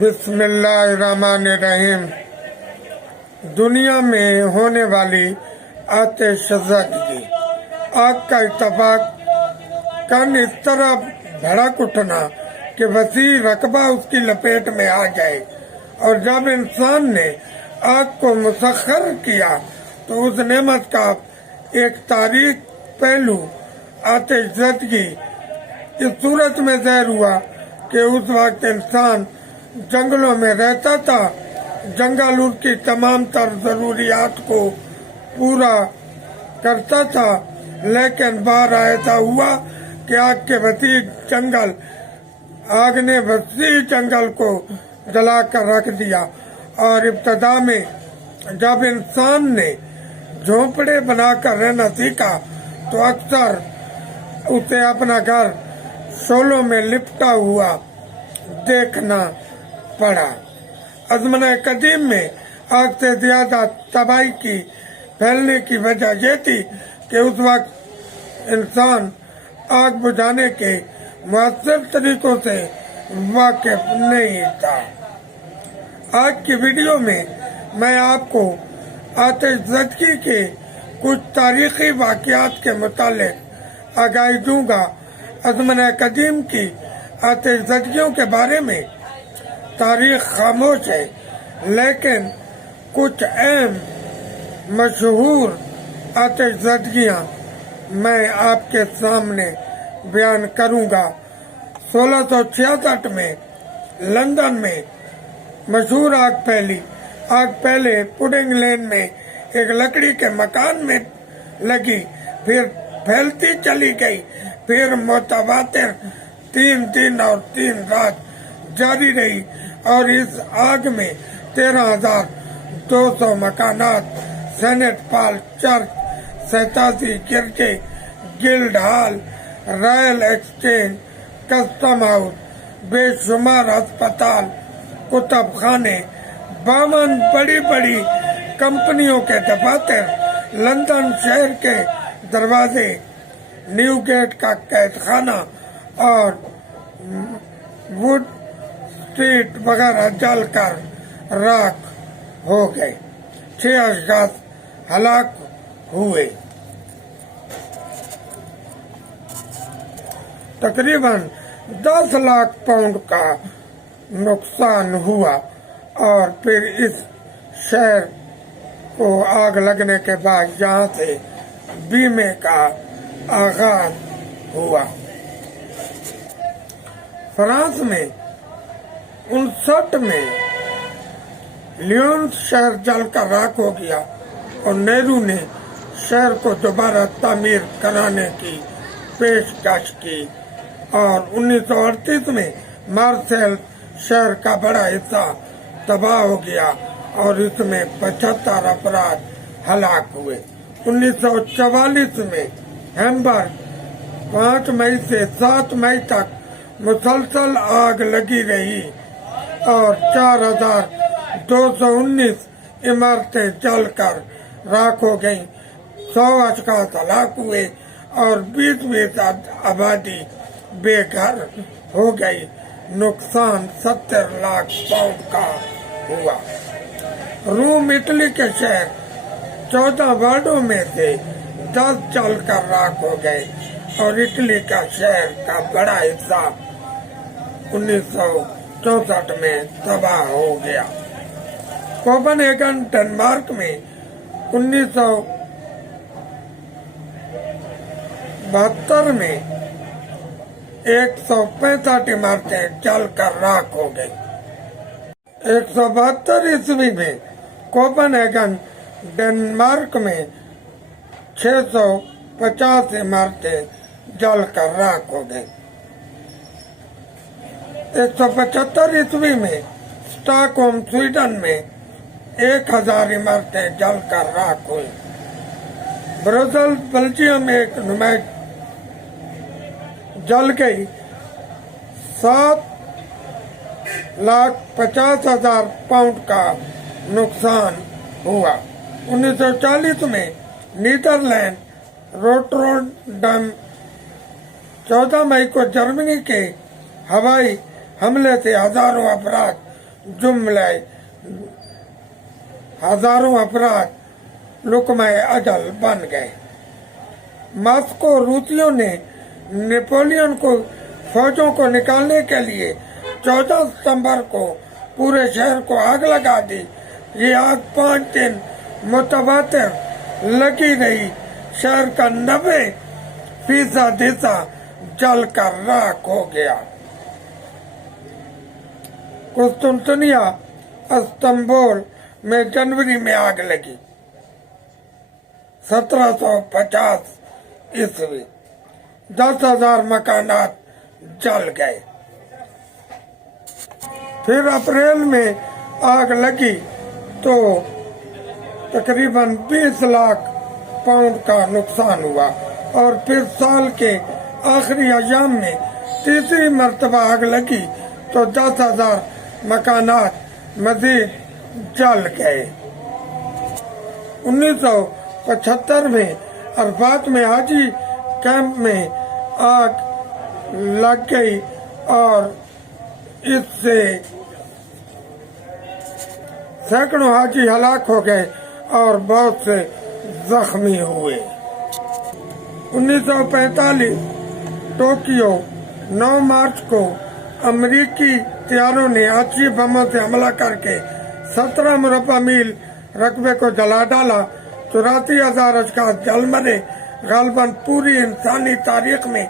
बिस्मिल्लाहिर्रहमानिर्रहीम। दुनिया में होने वाली आतिशबाजी, आग का इत्तेफाक कन इस तरह भड़क उठना कि वसी रकबा उसकी लपेट में आ जाए, और जब इंसान ने आग को मुसख्खर किया तो उस नेमत का एक तारीख पहलू आतिशबाजी इस सूरत में ज़ाहिर हुआ कि उस वक्त इंसान जंगलों में रहता था, जंगल उसकी तमाम तर जरूरियात को पूरा करता था, लेकिन बाहर ऐसा हुआ कि आग ने वसी जंगल को जला कर रख दिया। और इब्तदा में जब इंसान ने झोंपड़े बनाकर रहना सीखा तो अक्सर उसे अपना घर शोलों में लिपटा हुआ देखना पड़ा। अज़माने कदीम में आग से ज्यादा तबाही की फैलने की वजह ये थी कि उस वक्त इंसान आग बुझाने के मुअस्सर तरीकों से वाकिफ नहीं था। आज की वीडियो में मैं आपको आतिशबाजी के कुछ तारीखी वाक़यात के मुतालिक आगाही दूंगा। अज़माने कदीम की आतिशबाजियों के बारे में तारीख खामोश है, लेकिन कुछ अहम मशहूर आतिशबाजियाँ मैं आपके सामने बयान करूँगा। 1666 में लंदन में मशहूर आग फैली। आग पहले पुडिंग लेन में एक लकड़ी के मकान में लगी, फिर फैलती चली गई, फिर मुतवातिर 3 दिन और 3 रात जारी रही, और इस आग में 13,200 मकानात, सेनेट हॉल, चर्च, 87 गिरजे, guild hall, royal exchange, custom house, बेशुमार अस्पताल, कुतुब खाने, 52 बड़ी बड़ी कंपनियों के दफातर, लंदन शहर के दरवाजे, न्यूगेट का कैदखाना और वुड स्ट्रीट वगैरह जलकर राख हो गए। 6 अशख्यास हलाक हुए। तकरीबन 10 लाख पाउंड का नुकसान हुआ। और फिर इस शहर को आग लगने के बाद यहाँ से बीमे का आगाज हुआ। फ्रांस में 59 में लियोन्स शहर जलकर राख हो गया और नेहरू ने शहर को दोबारा तामीर कराने की पेशकश की। और 1938 में मार्सेल शहर का बड़ा हिस्सा तबाह हो गया और इसमें 75 अफराद हलाक हुए। 1944 में हैम्बर्ग 5 मई से 7 मई तक मुसलसल आग लगी रही और 4,219 इमारतें जलकर राख हो गईं। 100 अशख्यास हलाक हुए और 20% आबादी बेघर हो गई। नुकसान 70 लाख पाउंड का हुआ। रोम इटली के शहर 14 वार्डों में से 10 जलकर राख हो गए और इटली का शहर का बड़ा हिस्सा 1964 में तबाह हो गया। कोपेनहेगन डेनमार्क में 1972 में 165 इमारतें जलकर राख हो गई। 172 ईस्वी में कोपेनहेगन डेनमार्क में 650 इमारतें जलकर राख हो गई। 175 ईस्वी में स्टॉकहोम स्वीडन में 1000 इमारतें जलकर राख हुई। ब्रसेल्स बेल्जियम में एक नुमाइश जल गई। 7,50,000 पाउंड का नुकसान हुआ। 1940 में नीदरलैंड रोटरडैम 14 मई को जर्मनी के हवाई हमले से हजारों अफराद जुमले हजारों अफराद लुकमाए अजल बन गए। मॉस्को रूसियों ने नेपोलियन को फौजों को निकालने के लिए 14 सितंबर को पूरे शहर को आग लगा दी। ये आग 5 दिन मुतवातिर लगी रही। शहर का 90% हिस्सा जल कर राख हो गया। कुस्तुनतनिया इस्तांबुल में जनवरी में आग लगी 1750 ईस्वी। 10,000 मकानात जल गए। फिर अप्रैल में आग लगी तो तकरीबन 20 लाख पाउंड का नुकसान हुआ। और फिर साल के आखिरी अयाम में तीसरी मर्तबा आग लगी तो 10,000 मकानात मजीद जल गए। 1975 में अरफात में हाजी कैंप में आग लग गई और इससे सैकड़ों हाजी हलाक हो गए और बहुत से जख्मी हुए। 1945 टोक्यो 9 मार्च को अमेरिकी हथियारों ने आतशी बमों से हमला करके 17 मुरब्बा मील रकबे को जला डाला। 84,000 अशखास जल मरे। गालबन पूरी इंसानी तारीख में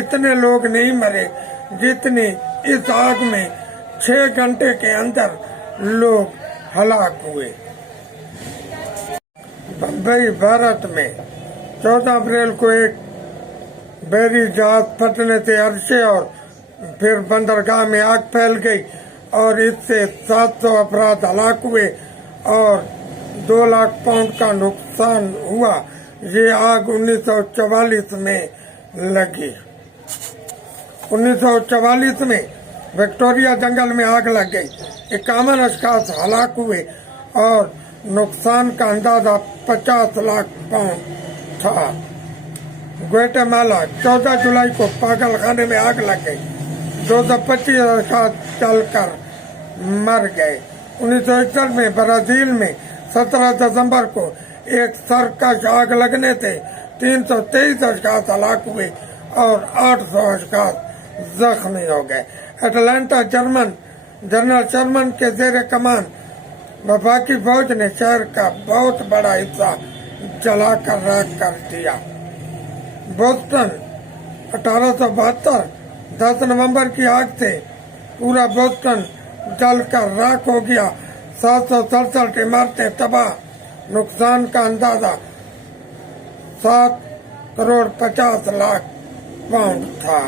इतने लोग नहीं मरे जितने इस आग में 6 घंटे के अंदर लोग हलाक हुए। बम्बई भारत में 14 अप्रैल को एक बहरी जहाज फटने से अरशे और फिर बंदरगाह में आग फैल गई और इससे 700 अफराद हलाक हुए और 2 लाख पाउंड का नुकसान हुआ। ये आग 1944 में लगी। 1944 में विक्टोरिया जंगल में आग लग गई। 51 अशखास हलाक हुए और नुकसान का अंदाजा 50 लाख पाउंड था। ग्वाटेमाला 14 जुलाई को पागल खाने में आग लग गई। 225 अशखास जलकर मर गए। 1961 में ब्राजील में 17 दिसंबर को एक सर्कस आग लगने से 323 अशखास हलाक हुए और 800 अशखास जख्मी हो गए। अटलांटा जनरल शर्मन के जेर कमान वफाकी फौज ने शहर का बहुत बड़ा हिस्सा जलाकर राख कर दिया। बोस्टन 1872 10 नवंबर की आग से पूरा बोस्टन जलकर राख हो गया। 767 इमारतें तबाह। नुकसान का अंदाजा 7 करोड़ 50 लाख पाउंड था।